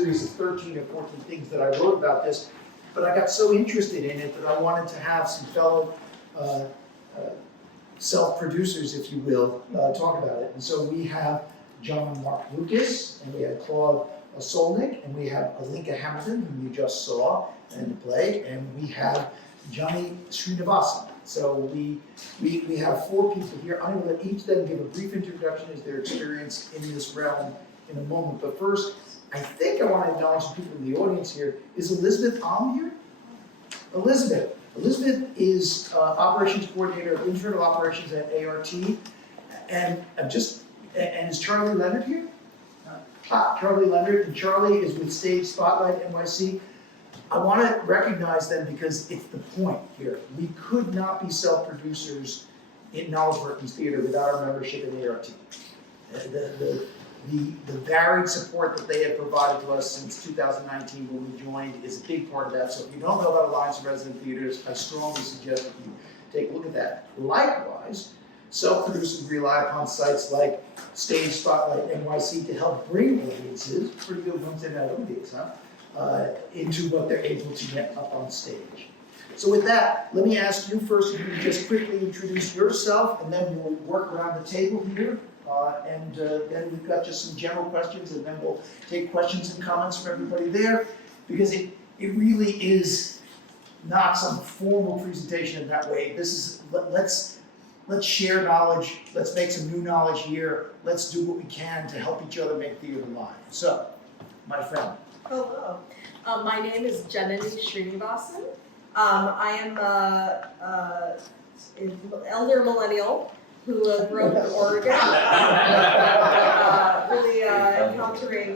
series of 13 or 14 things that I wrote about this, but I got so interested in it that I wanted to have some fellow self-producers, if you will, talk about it. And so we have John Mark Lucas, and we have Claude Solnick, and we have Alinka Hamilton, whom you just saw in the play, and we have Johnny Srinivasan. So we have 4 people here. I'm going to let each of them give a brief introduction as their experience in this realm in a moment. But first, I think I want to acknowledge the people in the audience here. Is Elizabeth Alm here? Elizabeth. Elizabeth is operations coordinator of internal operations at ART, and is Charlie Leonard here? Charlie Leonard, and Charlie is with Stage Spotlight NYC. I want to recognize them because it's the point here. We could not be self-producers in Knowledge Workings Theater without our membership in ART. The varied support that they have provided to us since 2019 when we joined is a big part of that. So if you don't know about Alliance of Resident Theaters, I strongly suggest that you take a look at that. Likewise, self-producers rely upon sites like Stage Spotlight NYC to help bring audiences, pretty good ones in that audience, into what they're able to get up on stage. So with that, let me ask you first if you can just quickly introduce yourself, and then we'll work around the table here. Then we've got just some general questions, and then we'll take questions and comments from everybody there, because it really is not some formal presentation in that way. This is, let's share knowledge, let's make some new knowledge here, let's do what we can to help each other make theater live. So, my friend. Hello. My name is Janani Srinivasan. I am an elder millennial who grew up in Oregon, really encountering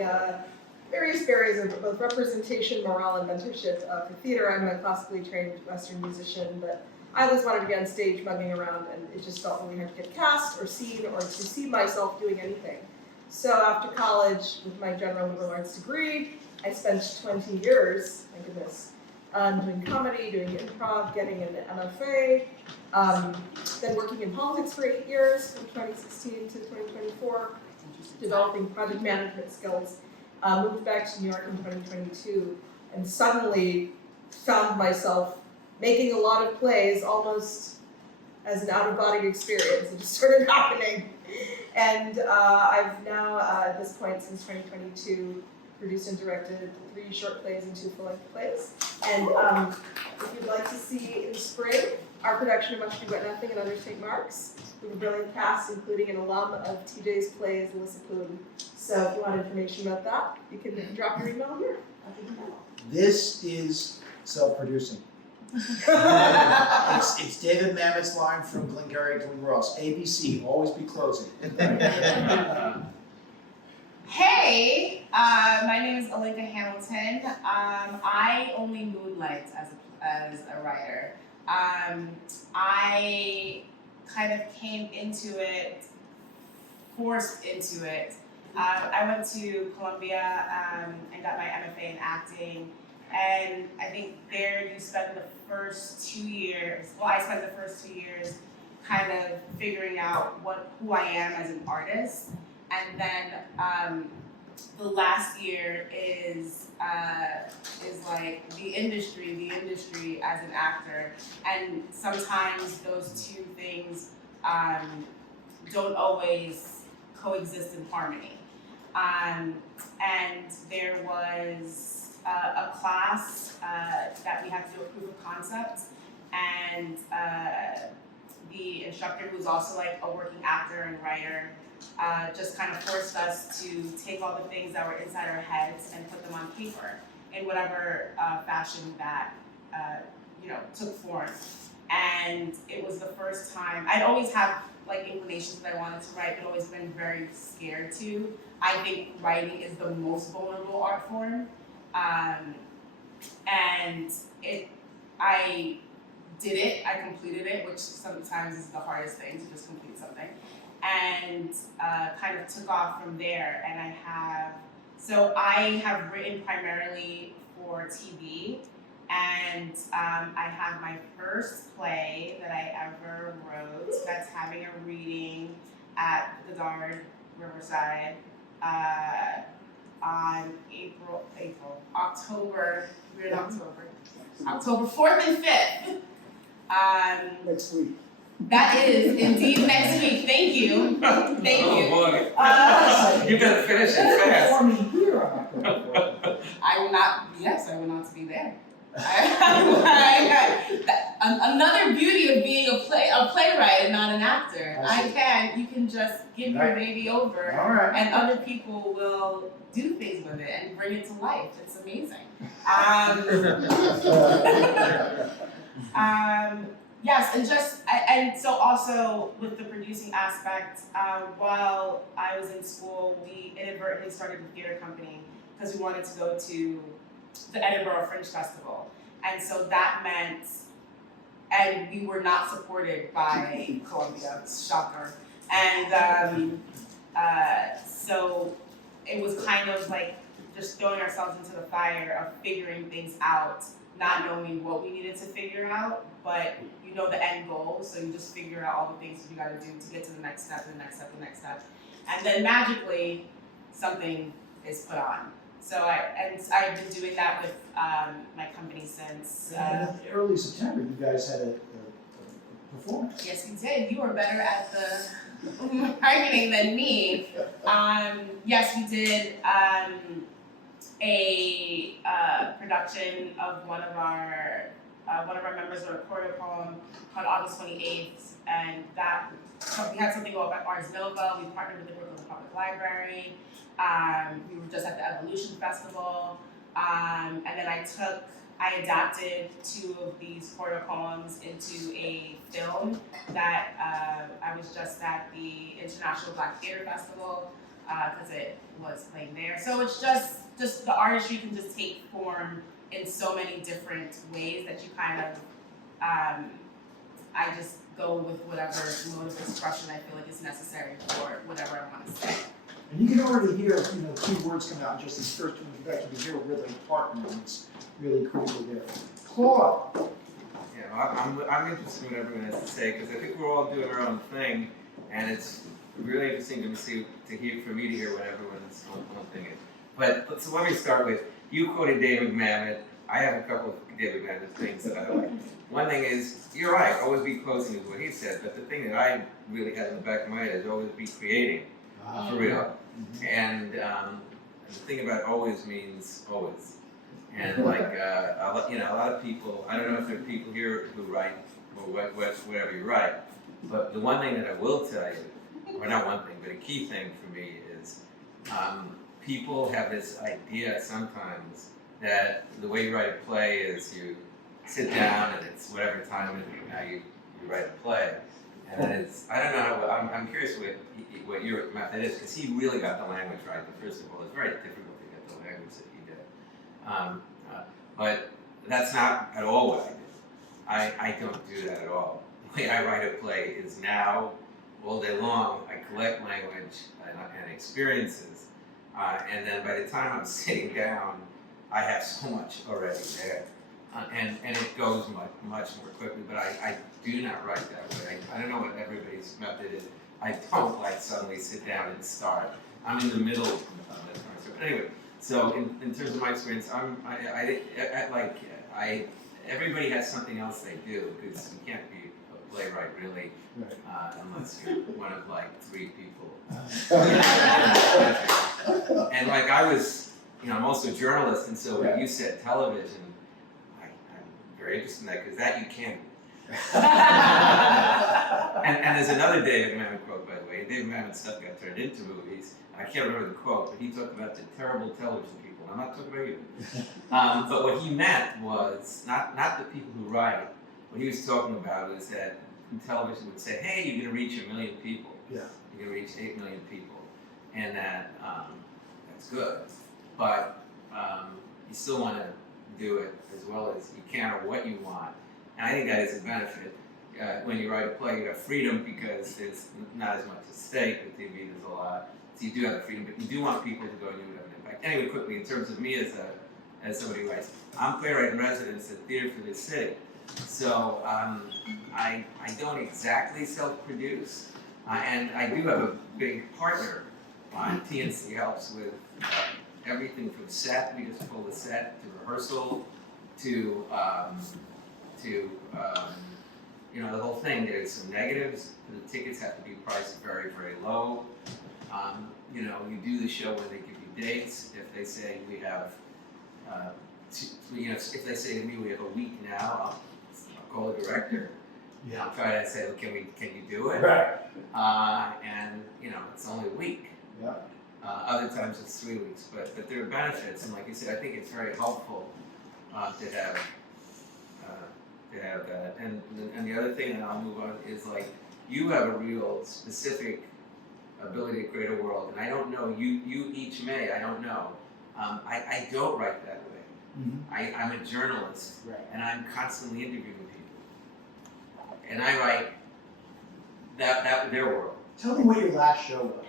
various areas of both representation, morale, and mentorship for theater. I'm a classically trained Western musician, but I always wanted to be on stage mugging around, and it just felt really hard to get cast or seen or to see myself doing anything. So after college, with my general liberal arts degree, I spent 20 years, my goodness, doing comedy, doing improv, getting an MFA, then working in politics for 8 years, from 2016 to 2024, developing project management skills. Moved back to New York in 2022, and suddenly found myself making a lot of plays almost as an out-of-body experience. It just started happening. And I've now, at this point, since 2022, produced and directed 3 short plays and 2 full-length plays. And if you'd like to see in spring, our production of Much Ado About Nothing and Other St. Mark's, we have a brilliant cast, including an alum of TJ's plays, Alyssa Poon. So if you want information about that, you can drop your email here. This is self-producing. it's David Mamet's line from Glengarry Glen Ross. ABC, always be closing. Hey, my name is Alinka Hamilton. I only moonlight as a writer. I kind of came into it, forced into it. I went to Columbia and got my MFA in acting. And I think there you spend the first 2 years, well, I spent the first 2 years kind of figuring out who I am as an artist. And then the last year is like the industry as an actor. And sometimes those two things don't always coexist in harmony. And there was a class that we had to do a proof of concept, and the instructor, who's also like a working actor and writer, just kind of forced us to take all the things that were inside our heads and put them on paper in whatever fashion that took form. And it was the first time. I'd always have like inclinations that I wanted to write, but always been very scared to. I think writing is the most vulnerable art form. And I did it, I completed it, which sometimes is the hardest thing, to just complete something. And kind of took off from there. And I have written primarily for TV. And I have my first play that I ever wrote that's having a reading at the Goddard Riverside on we're in October 4th and 5th. Next week. That is indeed next week. Thank you. Thank you. Oh boy. You gotta finish it fast. For me here on October 4th. I will not be there. Another beauty of being a playwright and not an actor. You can just give your baby over, All right. and other people will do things with it and bring it to life. It's amazing. Yes, and so also with the producing aspect, while I was in school, we inadvertently started a theater company because we wanted to go to the Edinburgh Fringe Festival. And so that meant, and we were not supported by Columbia, shocker. And so it was kind of like just throwing ourselves into the fire of figuring things out, not knowing what we needed to figure out, but you know the end goal, so you just figure out all the things that you gotta do to get to the next step, the next step, the next step. And then magically, something is put on. So I've been doing that with my company since. In early September, you guys had a performance. Yes, we did. You were better at the marketing than me. Yes, we did a production of one of our members wrote a choreo poem called August 28th, and that we had something about Ars Nova. We partnered with the Brooklyn Public Library. We were just at the Evolution Festival, and then I adapted 2 of these choreo poems into a film that I was just at the International Black Theater Festival because it was playing there. So it's just the artistry can just take form in so many different ways that you kind of, I just go with whatever mode of expression I feel like is necessary for whatever I want to say. And you can already hear, 2 words come out in just this first introduction. You hear a rhythm partner, and it's really critical there. Claude. Yeah, I'm interested in what everyone has to say because I think we're all doing our own thing, and it's really interesting to hear what everyone's own thing is. But so let me start with, you quoted David Mamet. I have a couple of David Mamet things that I like. One thing is, you're right, always be closing is what he said, but the thing that I really had in the back of my head is always be creating, for real. And the thing about always means always. And like, a lot of people, I don't know if there are people here who write, or whatever you write, but the one thing that I will tell you, or not one thing, but a key thing for me is, people have this idea sometimes that the way you write a play is you sit down and it's whatever time you write a play. And then it's, I don't know, I'm curious what your method is, because he really got the language right. But first of all, it's very difficult to get the language that he did. But that's not at all what I do. I don't do that at all. The way I write a play is now, all day long, I collect language and experiences. And then by the time I'm sitting down, I have so much already there. And it goes much more quickly, but I do not write that way. I don't know what everybody's method is. I don't like suddenly sit down and start. I'm in the middle of the concept. Anyway, so in terms of my experience, everybody has something else they do, because you can't be a playwright really, unless you're one of like 3 people. And like I was, I'm also a journalist, and so when you said television, I'm very interested in that, because that you can do. and there's another David Mamet quote, by the way. David Mamet stuff got turned into movies. I can't remember the quote, but he talked about the terrible television people. I'm not talking about you. But what he meant was not the people who write. What he was talking about is that television would say, hey, you're going to reach 1 million people. Yeah. You're going to reach 8 million people. And that that's good. But you still want to do it as well as you can, or what you want. And I think that is a benefit. When you write a play, you have freedom because there's not as much at stake. With TV, there's a lot. So you do have the freedom, but you do want people to go and you would have an impact. Anyway, quickly, in terms of me as somebody who writes, I'm playwright in residence at Theater for the City. So I don't exactly self-produce. And I do have a big partner. TNC helps with everything from set, we just pull the set, to rehearsal, to the whole thing. There's some negatives. The tickets have to be priced very, very low. You do the show when they give you dates. If they say we have, if they say to me we have a week now, I'll call the director. Yeah. I'll try to say, can you do it? Right. And it's only a week. Yeah. Other times it's 3 weeks, but there are benefits, and like you said, I think it's very helpful to have that. And the other thing, and I'll move on, is like you have a real specific ability to create a world, and I don't know, you each may, I don't know. I don't write that way. Mm-hmm. I'm a journalist, Right. and I'm constantly interviewing people, and I write that their world. Tell me what your last show was.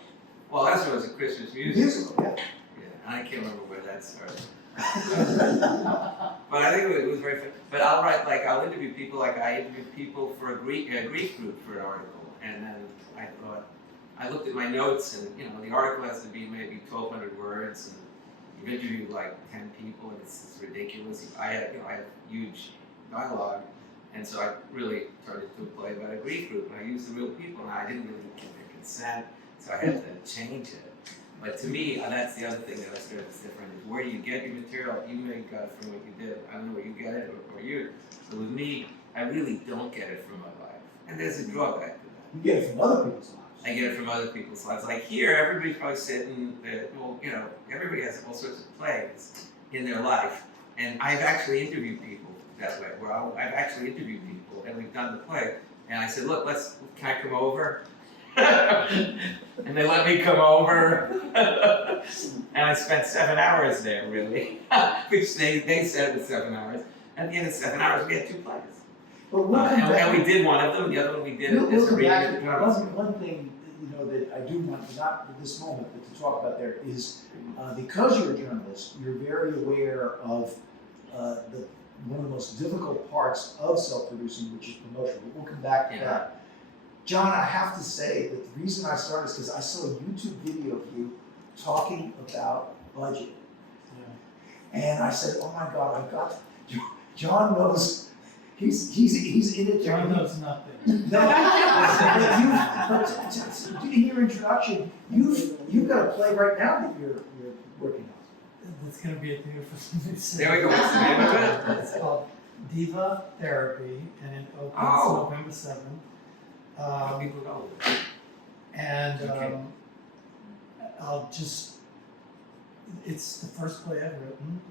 Well, last one was a Christmas musical. Yeah. Yeah, and I can't remember where that started. But I think it was very fun. But I'll interview people, like I interviewed people for a grief group for an article, and then I thought, I looked at my notes, and the article has to be maybe 1,200 words, and you interview like 10 people, and it's ridiculous. I have huge dialogue, and so I really turned it into a play about a grief group, and I used the real people, and I didn't really get their consent, so I had to change it. But to me, that's the other thing that I started is different, is where do you get your material? You may have got it from what you did. I don't know where you get it or you. But with me, I really don't get it from my life. And there's a drawback to that. You get it from other people's lives. I get it from other people's lives. Like here, everybody's probably sitting, everybody has all sorts of plays in their life. And I've actually interviewed people that way, where I've actually interviewed people and we've done the play. And I said, look, can I come over? And they let me come over, and I spent 7 hours there, really, which they said was 7 hours. At the end of 7 hours, we had 2 plays. But we'll come back. And we did one of them, the other one we did We'll as a come back to reading. one thing that I do want, not at this moment, but to talk about there is, because you're a journalist, you're very aware of one of the most difficult parts of self-producing, which is promotion. But we'll come back to that. John, I have to say that the reason I started is because I saw a YouTube video of you talking about budget. Yeah. And I said, oh my God, John knows, he's in it. John knows nothing. No, but in your introduction, you've got a play right now that you're working on. That's going to be a beautiful thing to say. There we go. What's the name of it? It's called Diva Therapy, and it opens November 7th. People know. And Okay. it's the first play I've written.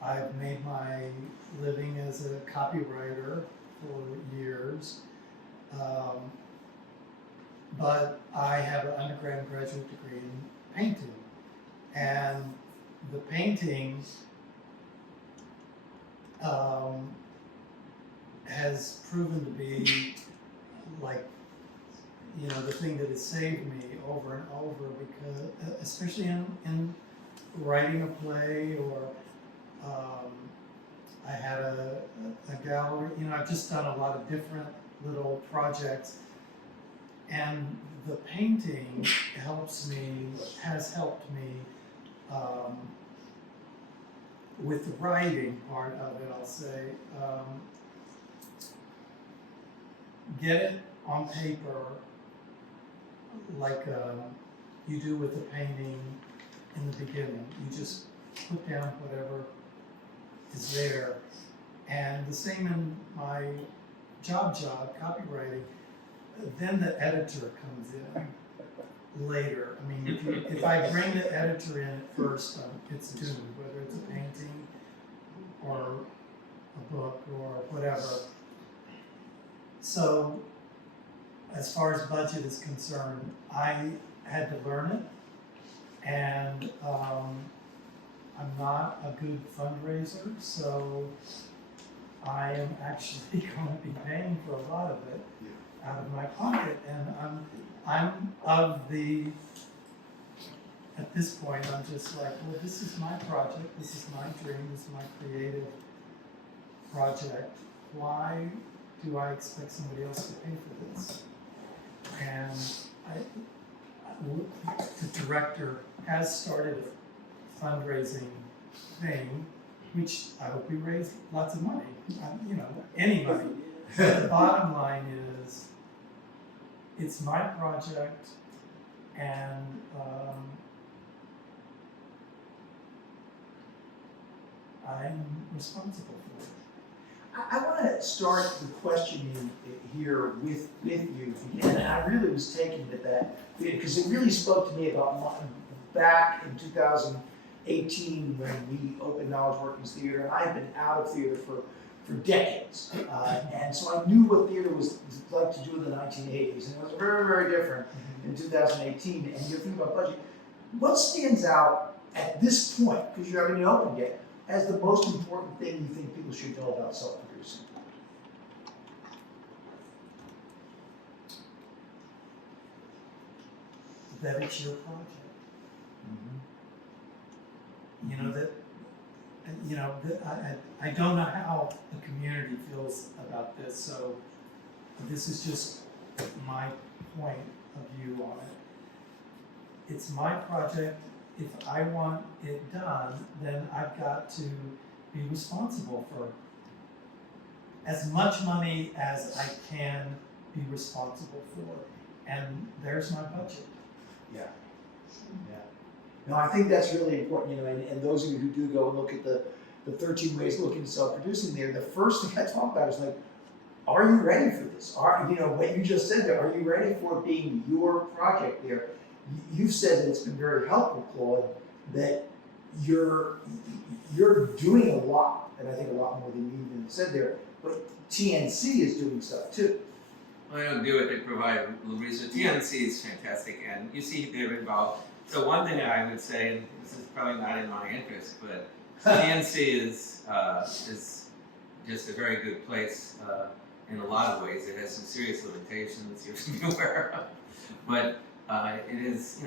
I've made my living as a copywriter for years. But I have an undergrad and graduate degree in painting. And the painting has proven to be the thing that has saved me over and over, because especially in writing a play, or I had a gallery, I've just done a lot of different little projects, and the painting has helped me with the writing part of it, I'll say. Get it on paper like you do with the painting in the beginning. You just put down whatever is there. And the same in my job, copywriting. Then the editor comes in later. I mean, if I bring the editor in at first, it's doomed, whether it's a painting or a book or whatever. So, as far as budget is concerned, I had to learn it, and I'm not a good fundraiser, so I am actually going to be paying for a lot of it out of my pocket, and I'm at this point, I'm just like, well, this is my project, this is my dream, this is my creative project. Why do I expect somebody else to pay for this? And the director has started fundraising thing, which I hope we raise lots of money, any money. But the bottom line is, it's my project, and I'm responsible for it. I want to start the questioning here with you, and I really was taken with that, because it really spoke to me about back in 2018 when we opened Knowledge Workings Theater, and I had been out of theater for decades, and so I knew what theater was like to do in the 1980s, and it was very, very different in 2018. And you're thinking about budget. What stands out at this point, because you haven't even opened yet, as the most important thing you think people should know about self-producing? That it's your project. I don't know how the community feels about this, so this is just my point of view on it. It's my project. If I want it done, then I've got to be responsible for as much money as I can be responsible for, and there's my budget. Yeah. No, I think that's really important, and those of you who do go and look at the 13 ways to look into self-producing there, the first thing I talk about is like, are you ready for this? What you just said there, are you ready for it being your project there? You've said that it's been very helpful, Claude, that you're doing a lot, and I think a lot more than you even said there, but TNC is doing stuff too. Well, they don't do it, they provide research. TNC is fantastic, and you see they're involved. So one thing I would say, and this is probably not in my interest, but TNC is just a very good place in a lot of ways. It has some serious limitations you have to be aware of, but it is,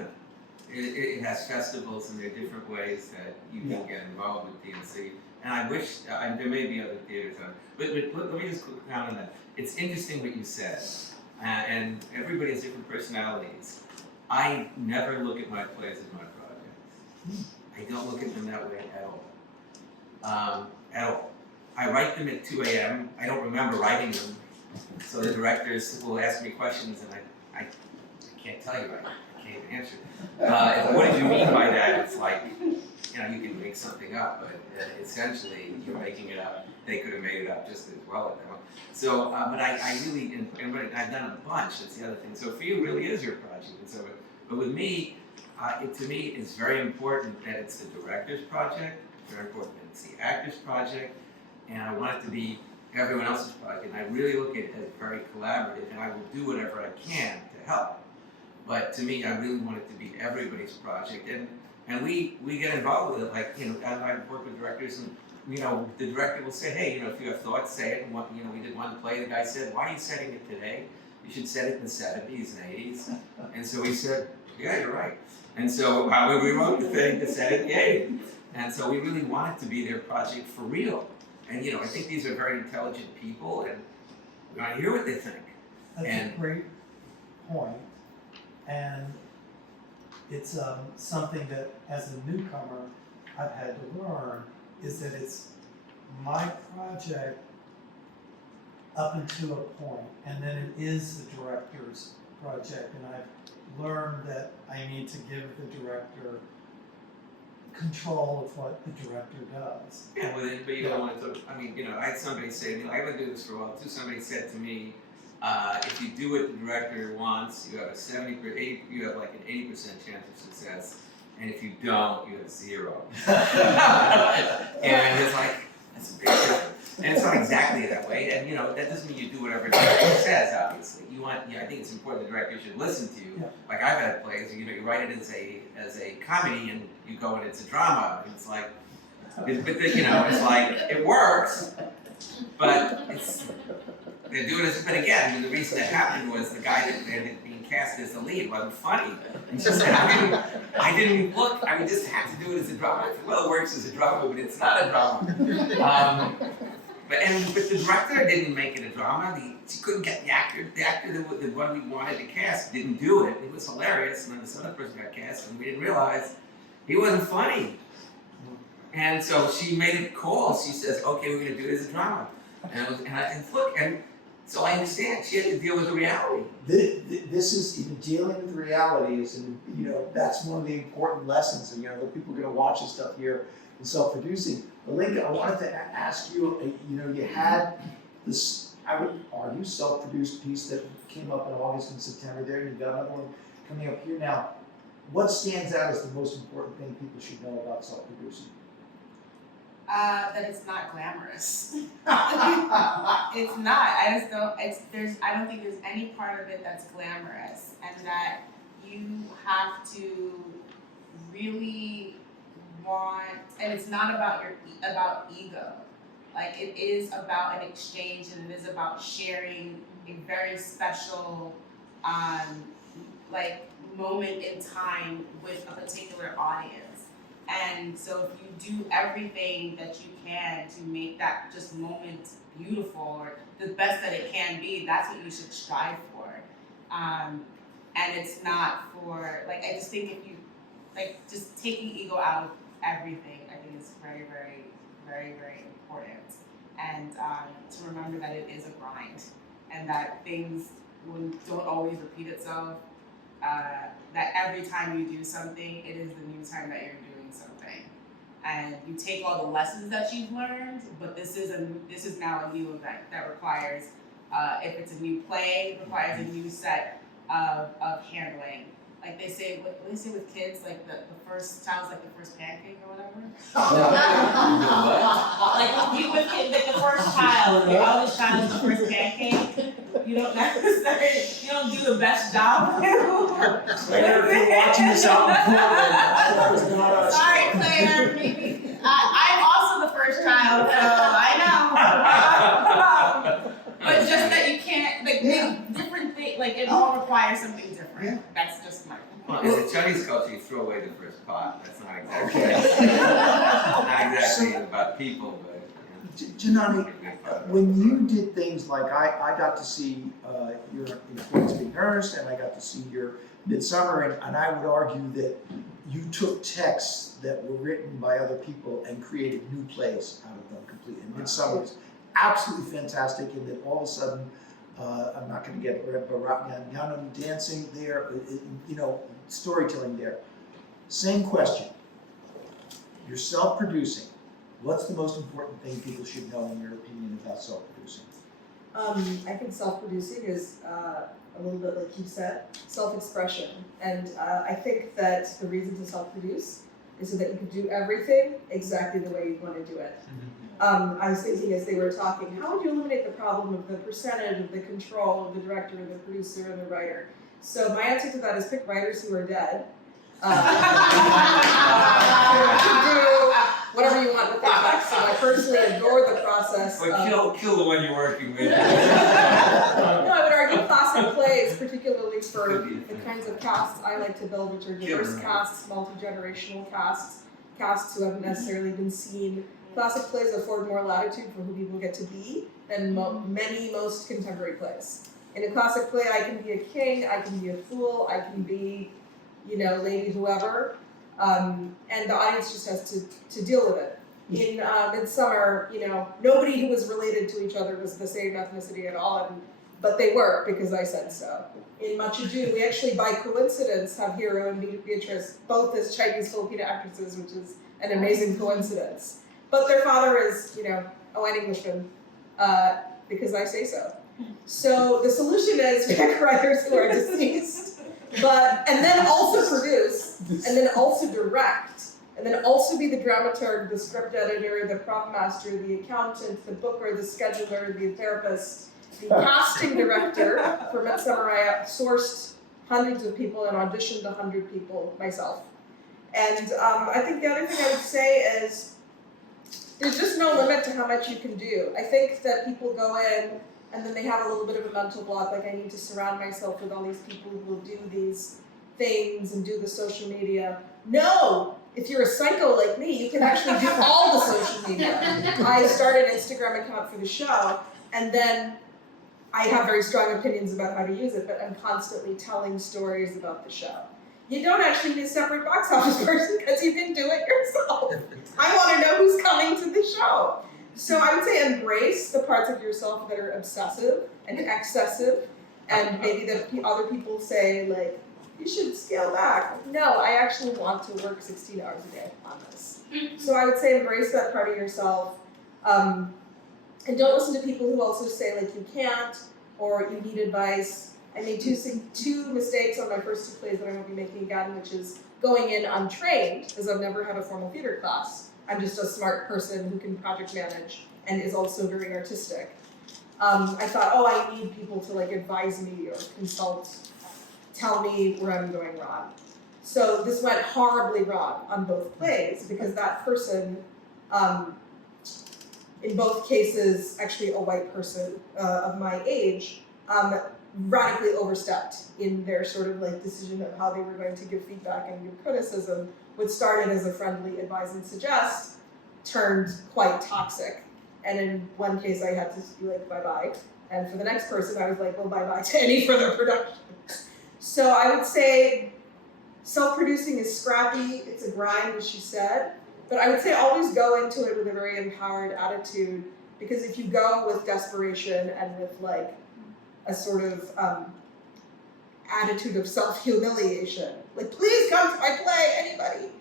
it has festivals, and there are different ways that you can get involved with TNC. And I wish, there may be other theaters on, but let me just quick comment on that. It's interesting what you said, and everybody has different personalities. I never look at my plays as my projects. I don't look at them that way at all. At all. I write them at 2 a.m. I don't remember writing them, so the directors will ask me questions, and I can't tell you, I can't answer. What did you mean by that? It's like, you can make something up, but essentially you're making it up. They could have made it up just as well at that one. So, but I really, and I've done a bunch, that's the other thing. So for you, it really is your project. And so, but with me, to me, it's very important that it's the director's project, very important that it's the actor's project, and I want it to be everyone else's project. And I really look at it as very collaborative, and I will do whatever I can to help. But to me, I really want it to be everybody's project. And we get involved with it, like, I work with directors, and the director will say, hey, if you have thoughts, say it. And we did one play, the guy said, why are you setting it today? You should set it in the 70s and 80s. And so we said, yeah, you're right. And so we wrote the thing to set it in the 80s. And so we really want it to be their project for real. And I think these are very intelligent people, and we want to hear what they think. That's a great point. And it's something that, as a newcomer, I've had to learn, is that it's my project up until a point, and then it is the director's project. And I've learned that I need to give the director control of what the director does. Yeah, but you don't want to, I had somebody say, I've been doing this for a while too, somebody said to me, if you do what the director wants, you have like an 80% chance of success, and if you don't, you have 0. And it's like, that's a big difference. And it's not exactly that way, and that doesn't mean you do whatever the director says, obviously. I think it's important the director should listen to you. Yeah. Like I've had plays, you write it as a comedy, and you go and it's a drama, and it's like, it's like, it works, but they're doing this. But again, the reason that happened was the guy that ended up being cast as the lead wasn't funny. And just I didn't look. I just had to do it as a drama. I said, well, it works as a drama, but it's not a drama. But the director didn't make it a drama. She couldn't get the actor. The actor, the one we wanted to cast, didn't do it. It was hilarious, and then this other person got cast, and we didn't realize he wasn't funny. And so she made a call. She says, okay, we're going to do it as a drama. And so I understand. She had to deal with the reality. This is even dealing with realities, and that's one of the important lessons. And the people are going to watch this stuff here in self-producing. But Lincoln, I wanted to ask you. You had this, I would argue, self-produced piece that came up in August and September. There, you've got another one coming up here now. What stands out as the most important thing people should know about self-producing? That it's not glamorous. It's not. I just don't. I don't think there's any part of it that's glamorous, and that you have to really want. And it's not about about ego. Like, it is about an exchange, and it is about sharing a very special, moment in time with a particular audience. And so if you do everything that you can to make that just moment beautiful, or the best that it can be, that's what you should strive for. And it's not for, I just think if you, just taking ego out of everything, I think is very, very, very, very important. And to remember that it is a grind, and that things don't always repeat itself. That every time you do something, it is the new time that you're doing something, and you take all the lessons that you've learned. But this is now a new event that requires, if it's a new play, it requires a new set of handling. Like they say, what do they say with kids? Like the first child's like the first pancake or whatever. Like the first child, the eldest child is the first pancake. You don't necessarily, you don't do the best job. Claire, if you're watching this out in Portland, that was not our Sorry, story. Claire. Maybe I'm also the first child, so I know. But just that you can't, different things, it all requires something different. Yeah. That's just my Well, in the Chinese culture, you throw away the first pot. That's not exactly, Okay. not exactly about people, but. Janani, when you did things like I got to see your Florence Big Nurse, and I got to see your Midsummer, and I would argue that you took texts that were written by other people and created new plays out of them completely. And Midsummer is absolutely fantastic, and that all of a sudden, I'm not going to get it, but dancing there, storytelling there. Same question. You're self-producing. What's the most important thing people should know, in your opinion, about self-producing? I think self-producing is a little bit like you said, self-expression. And I think that the reason to self-produce is so that you can do everything exactly the way you want to do it. I was thinking as they were talking, how would you eliminate the problem of the percentage of the control of the director, the producer, and the writer? So my answer to that is pick writers who are dead. Do whatever you want with the text. And I personally adore the process. But kill the one you're working with. No, I would argue classic plays, particularly for the kinds of casts I like to build, which are diverse casts, multi-generational casts, casts who haven't necessarily been seen. Classic plays afford more latitude for who people get to be than most contemporary plays. In a classic play, I can be a king, I can be a fool, I can be, lady whoever, and the audience just has to deal with it. In Midsummer, nobody who was related to each other was the same ethnicity at all, but they were because I said so. In Much Ado, we actually, by coincidence, have Hero and Beatrice both as Chinese Filipino actresses, which is an amazing coincidence. But their father is, an Englishman, because I say so. So the solution is pick writers who are deceased, and then also produce, and then also direct, and then also be the dramaturg, the script editor, the prop master, the accountant, the booker, the scheduler, the therapist, the casting director. For Midsummer, I sourced hundreds of people and auditioned 100 people myself. And I think the other thing I would say is, there's just no limit to how much you can do. I think that people go in and then they have a little bit of a mental block, like I need to surround myself with all these people who will do these things and do the social media. No! If you're a psycho like me, you can actually do all the social media. I started an Instagram account for the show, and then I have very strong opinions about how to use it, but I'm constantly telling stories about the show. you don't actually need a separate box office person because you can do it yourself. I want to know who's coming to the show. So I would say embrace the parts of yourself that are obsessive and excessive, and maybe that other people say, like, you should scale back. No, I actually want to work 16 hours a day on this. So I would say embrace that part of yourself, and don't listen to people who also say, like, you can't, or you need advice. I made two mistakes on my first 2 plays that I won't be making again, which is going in untrained, because I've never had a formal theater class. I'm just a smart person who can project manage and is also very artistic. I thought, oh, I need people to like advise me or consult, tell me where I'm going wrong. So this went horribly wrong on both plays because that person, in both cases, actually a white person of my age, radically overstepped in their sort of like decision of how they were going to give feedback and give criticism. What started as a friendly advise and suggest turned quite toxic. And in one case I had to be like, bye-bye. And for the next person I was like, well, bye-bye to any further production. So I would say self-producing is scrappy, it's a grind, as she said. But I would say always go into it with a very empowered attitude, because if you go with desperation and with like a sort of attitude of self-humiliation, like please come to my play, anybody,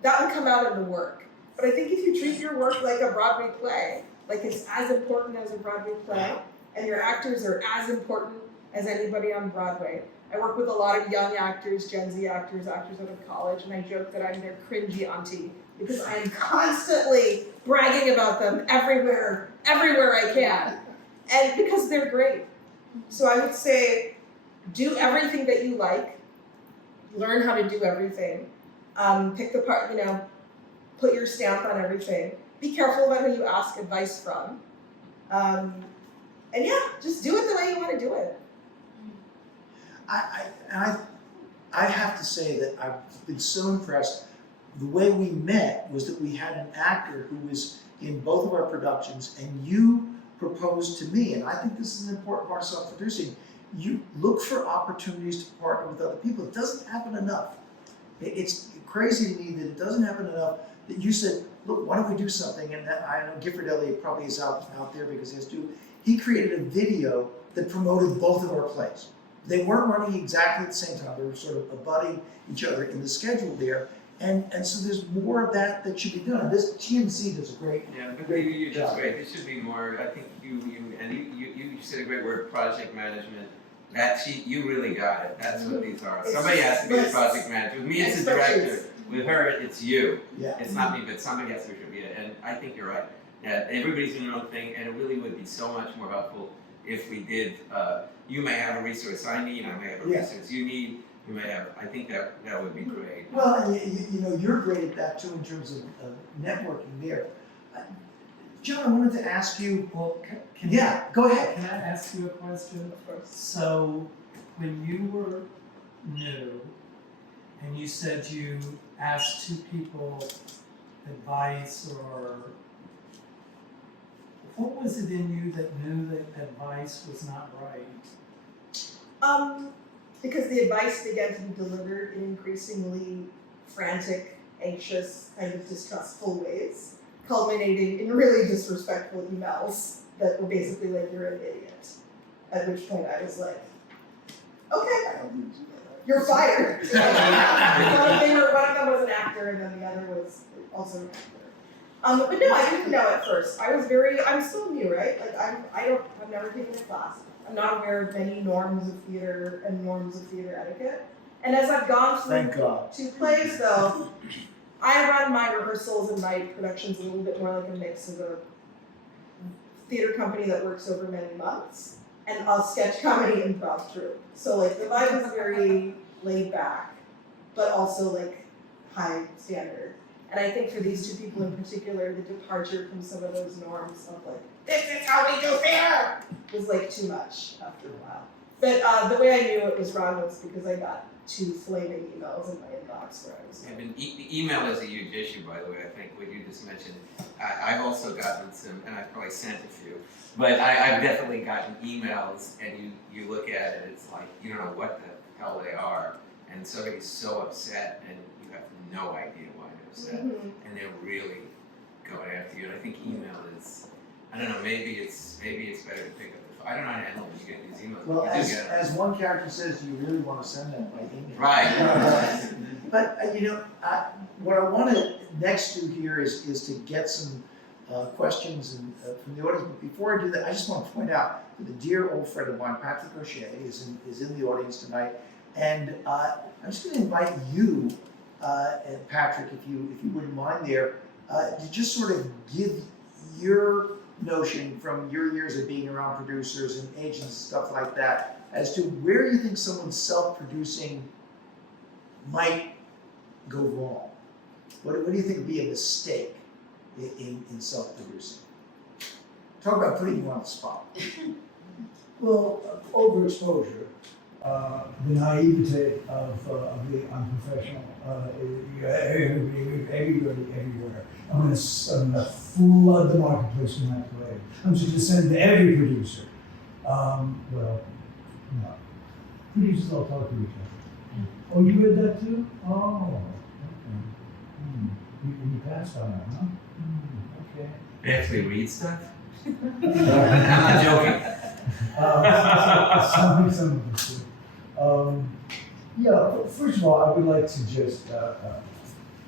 that would come out in the work. But I think if you treat your work like a Broadway play, like it's as important as a Broadway play, and your actors are as important as anybody on Broadway. I work with a lot of young actors, Gen Z actors, actors out of college, and I joke that I'm their cringy auntie, because I am constantly bragging about them everywhere I can. And because they're great. So I would say, do everything that you like, learn how to do everything, pick the part, put your stamp on everything. Be careful about who you ask advice from. And yeah, just do it the way you want to do it. I have to say that I've been so impressed. The way we met was that we had an actor who was in both of our productions, and you proposed to me, and I think this is an important part of self-producing. You look for opportunities to partner with other people. It doesn't happen enough. It's crazy to me that it doesn't happen enough that you said, look, why don't we do something? And that, I know Gifford Elliott probably is out there because he has to. He created a video that promoted both of our plays. They weren't running exactly at the same time. They were sort of abutting each other in the schedule there. And so there's more of that should be done. This TMC does a great but you just great. There should be more. I think you said a great word, project management. You really got it. That's what these are. Somebody has to be the project manager. With me, it's the director. With her, it's you. Yeah. It's not me, but somebody has to be it. And I think you're right. Yeah, everybody's doing their own thing, and it really would be so much more helpful if we did. You may have a resource I need. I may have a resource you need. You may have. I think that would be great. Well, and you're great at that too in terms of networking there. John, I wanted to ask you. Well, go ahead. Can I ask you a question? Of course. So, when you were new, and you said you asked 2 people advice, or what was it in you that knew that advice was not right? Because the advice began to be delivered in increasingly frantic, anxious, kind of distrustful ways, culminating in really disrespectful emails that were basically like, you're an idiot. At which point I was like, okay, you're fired. One of them was an actor, and then the other was also an actor. But no, I didn't know at first. I'm still new, right? Like I've never taken a class. I'm not aware of many norms of theater and norms of theater etiquette. And as I've gone through 2 plays though, I run my rehearsals and my productions a little bit more like a mix of a theater company that works over many months and a sketch comedy improv troupe. So like the vibe is very laid back, but also like high standard. And I think for these 2 people in particular, the departure from some of those norms of like, this is how we do theater, was like too much after a while. But the way I knew it was wrong was because I got 2 flaming emails in my inbox where I was like, Email is a huge issue, by the way. I think what you just mentioned. I've also gotten some, and I've probably sent a few, but I've definitely gotten emails, and you look at it, it's like you don't know what the hell they are, and somebody's so upset and you have no idea why they're upset, and they're really going after you. And I think email is, I don't know, maybe it's better to pick up the phone. I don't know how to handle when you get these emails. Well, You do as, get them. as one character says, do you really want to send that by email? Right. But, what I want to next do here is to get some questions from the audience. But before I do that, I just want to point out that a dear old friend of mine, Patrick O'Shea, is in the audience tonight. And I'm just going to invite you, and Patrick, if you wouldn't mind there, to just sort of give your notion from your years of being around producers and agents and stuff like that as to where you think someone self-producing might go wrong. What do you think would be a mistake in self-producing? Talk about putting you on the spot. Well, overexposure, the naivete of the unprofessional, everybody, everywhere. I'm gonna flood the marketplace with my play. I'm just gonna send to every producer. Well, no. Producers all talk to each other. Oh, you read that too? Oh, okay. You passed on that, huh? Okay. They actually read stuff? I'm not joking. Some of us do. Yeah, first of all, I would like to just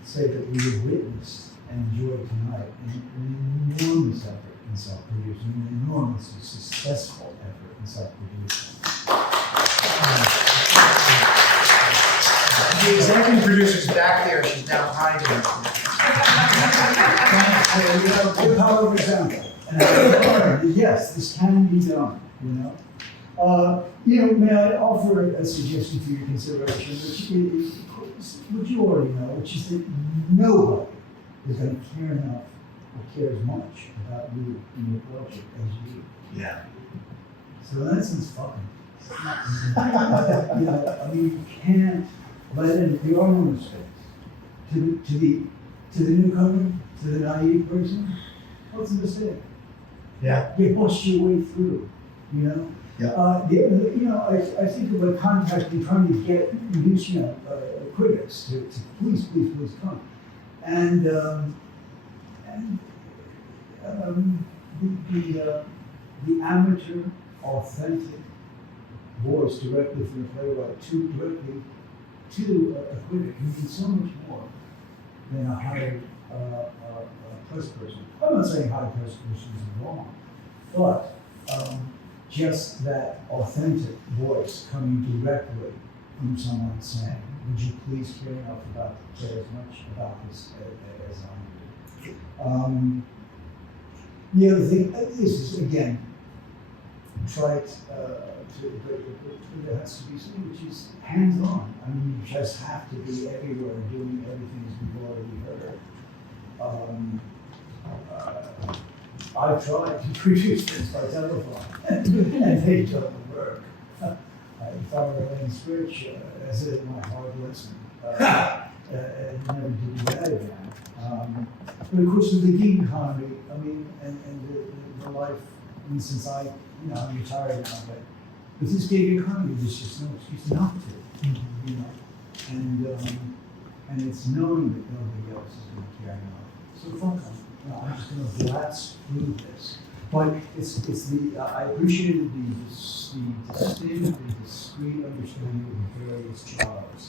say that we have witnessed and enjoyed tonight an enormous effort in self-producing, an enormously successful effort in self-producing. The executive producer's back there, she's now hiding. Good power of example. And I learned that yes, this can be done, you know. May I offer a suggestion for your consideration, which you already know, which is that nobody is going to care enough or care as much about you and your project as you. Yeah. So in that sense, fucking. You can't let in the hormone space. To the newcomer, to the naive person, what's a mistake? Yeah. You bust your way through, you know? Yeah. I think of a contact and trying to get critics to please come. And the amateur, authentic voice directly from the playwright directly to a critic can mean so much more than a hired press person. I'm not saying hired press person is wrong, but just that authentic voice coming directly from someone saying, would you please care enough about as much about this as I do? The other thing is, again, trite, there has to be something which is hands-on. I mean, you just have to be everywhere doing everything as we've already heard. I've tried to produce things by telephone, and they don't work. If I were Elaine Switch, as it my hard lesson, never did do that again. But of course, with the gig economy, I mean, and the life, I mean, since I'm retired now, but with this gig economy, there's just no excuse not to, you know, and it's knowing that nobody else is going to care enough. So fuck them. I'm just going to blast through this. But I appreciated the distinct and discrete understanding of the various jobs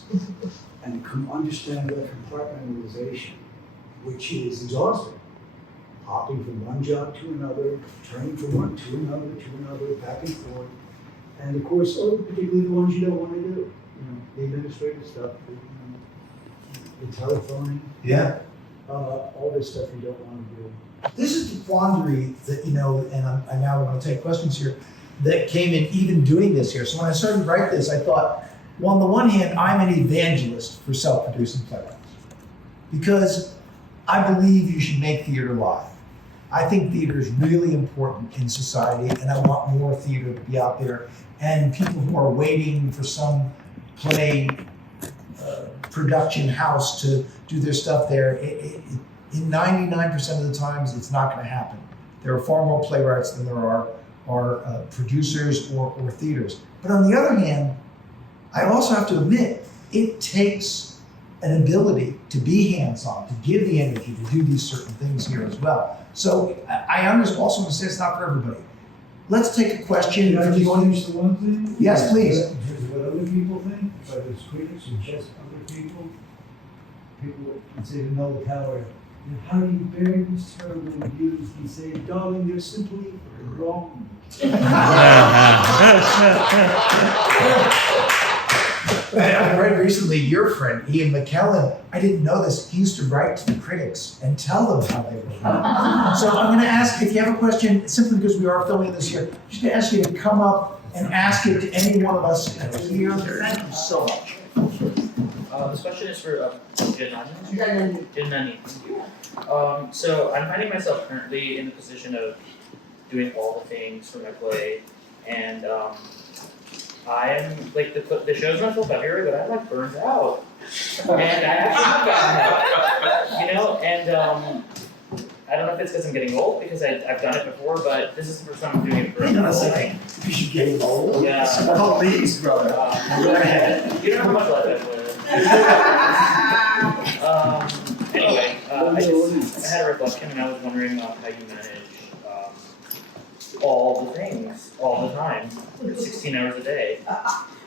and understand that compartmentalization, which is exhausting. Hopping from one job to another, turning from one to another, back and forth. And of course, particularly the ones you don't want to do. The administrative stuff, the telephoning. Yeah. All this stuff you don't want to do. This is the quandary that, and I now want to take questions here, that came in even doing this here. So when I started to write this, I thought, well, on the one hand, I'm an evangelist for self-producing playwrights because I believe you should make theater live. I think theater is really important in society, and I want more theater to be out there. And people who are waiting for some play production house to do their stuff there, in 99% of the times, it's not going to happen. There are far more playwrights than there are producers or theaters. But on the other hand, I also have to admit it takes an ability to be hands-on, to give the energy to do these certain things here as well. So I also want to say it's not for everybody. Let's take a question Can I from the just audience. finish the one thing? Yes, please. In terms of what other people think, whether it's critics or just other people would say to Noel Coward, how do you bear these terrible reviews? He said, darling, they're simply wrong. I read recently your friend, Ian McKellen, I didn't know this, he used to write to the critics and tell them how they were wrong. So I'm gonna ask, if you have a question, simply because we are filming this here, I'm just gonna ask you to come up and ask it to any one of us here. Thank you so much. This question is for Janani. So I'm finding myself currently in the position of doing all the things for my play, and I am like the show's not till February, but I'm like burned out, and I actually have gotten out, and I don't know if it's because I'm getting old, because I've done it before, but this is the first time I'm doing it for a Hang on a full second, because you're getting old. Yeah. Please, brother. Go ahead. You know how much life I've lived. Anyway, I had a reflection, and I was wondering how you manage all the things, all the time, for 16 hours a day.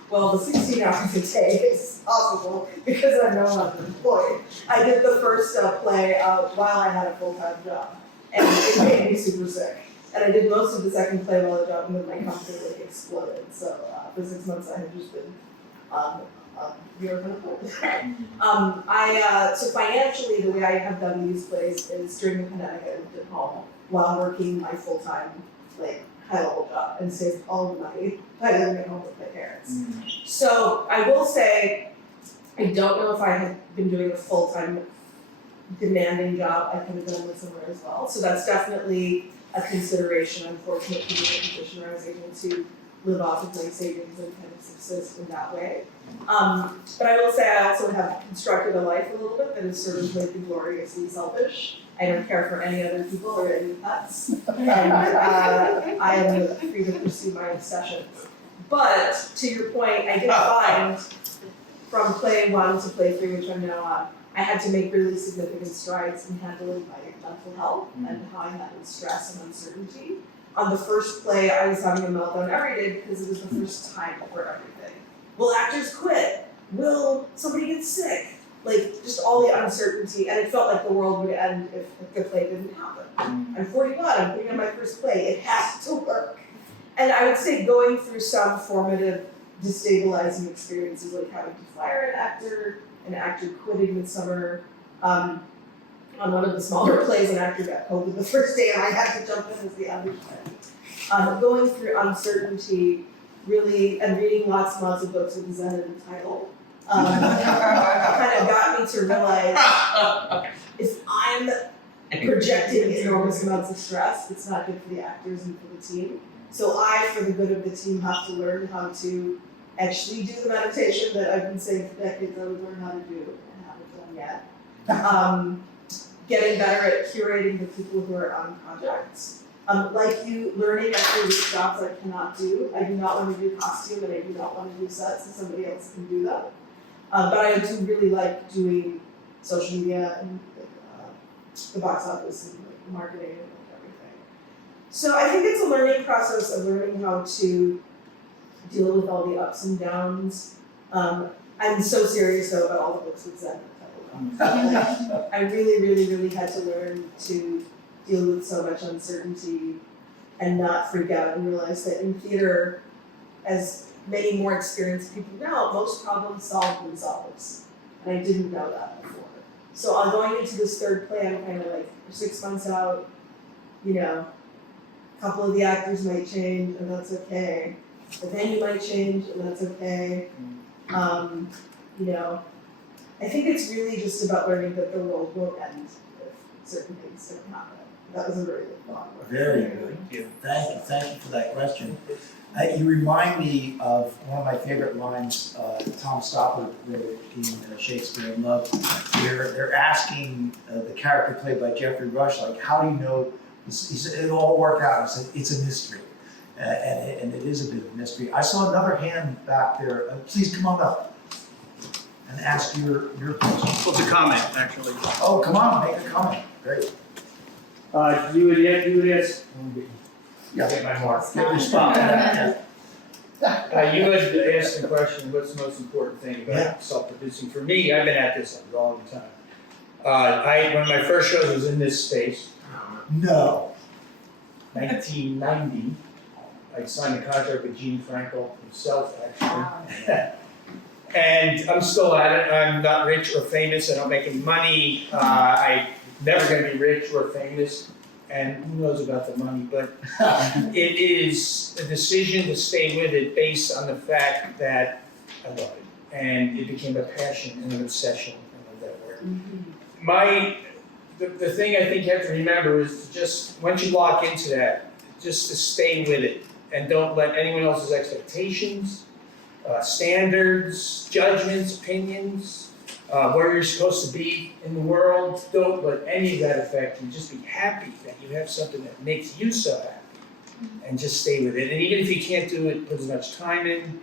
Well, the 16 hours a day is possible because I'm no longer employed. I did the first play while I had a full-time job, and it made me super sick. And I did most of the second play while the job, and then my company like exploded. So for 6 months I had just been so financially, the way I have done these plays is during the pandemic I lived at home while working my full-time like high-level job and saved all the money by living at home with my parents. So I will say, I don't know if I had been doing a full-time demanding job, I could have done this somewhere as well. So that's definitely a consideration. I'm fortunate to be in a position where I was able to live off of my savings and kind of subsist in that way. But I will say I also have constructed a life a little bit that is sort of like gloriously selfish. I don't care for any other people or any pets, and I am free to pursue my obsessions. But to your point, I did find from play 1 to play 3, which I'm now on, I had to make really significant strides in handling my mental health and how I handled stress and uncertainty. On the first play, I was having a meltdown every day because it was the first time for everything. Will actors quit? Will somebody get sick? Like, just all the uncertainty, and it felt like the world would end if the play didn't happen. I'm 41, I'm putting on my first play, it has to work. And I would say going through some formative, destabilizing experiences, like having to fire an actor quitting midsummer. On one of the smaller plays, an actor got COVID the first day, and I had to jump in as the understudy. Going through uncertainty, really, and reading lots and lots of books with Zen in the title, kind of got me to realize if I'm projecting enormous amounts of stress, it's not good for the actors and for the team. So I, for the good of the team, have to learn how to actually do the meditation that I've been saying for decades I would learn how to do and haven't done yet. Getting better at curating the people who are on projects. Like you, learning actually which jobs I cannot do. I do not want to do costume and I do not want to do sets, so somebody else can do them. But I do really like doing social media and the box office and like, marketing and like, everything. So I think it's a learning process of learning how to deal with all the ups and downs. I'm so serious though about all the books with Zen. I really had to learn to deal with so much uncertainty and not freak out and realize that in theater, as many more experienced people know, most problems solve themselves. And I didn't know that before. So on going into this third play, I'm kind of like, we're 6 months out, you know, a couple of the actors might change and that's okay. The venue might change and that's okay. You know, I think it's really just about learning that the world won't end if certain things don't happen. That was a very good thought. Very good. Thank you for that question. You remind me of one of my favorite lines Tom Stoppard wrote in Shakespeare in Love, where they're asking the character played by Jeffrey Rush, like, how do you know, he said, it'll all work out. He said, it's a mystery. And it is a bit of a mystery. I saw another hand back there. Please come on up. and ask your question. Well, it's a comment, actually. Oh, come on, make a comment. Great. You would ask, Yeah. get my mark. Get your spot. You had asked the question, what's the most important thing Yeah. about self-producing? For me, I've been at this a long time. One of my first shows was in this space, No. 1990. I signed a contract with Gene Frankel himself, actually. And I'm still at it. I'm not rich or famous. I don't make any money. I'm never going to be rich or famous. And who knows about the money, but it is a decision to stay with it based on the fact that I love it. And it became a passion and an obsession. I love that word. The thing I think you have to remember is just, once you lock into that, just to stay with it. And don't let anyone else's expectations, standards, judgments, opinions, where you're supposed to be in the world, don't let any of that affect you. Just be happy that you have something that makes you so happy, and just stay with it. And even if you can't do it, put as much time in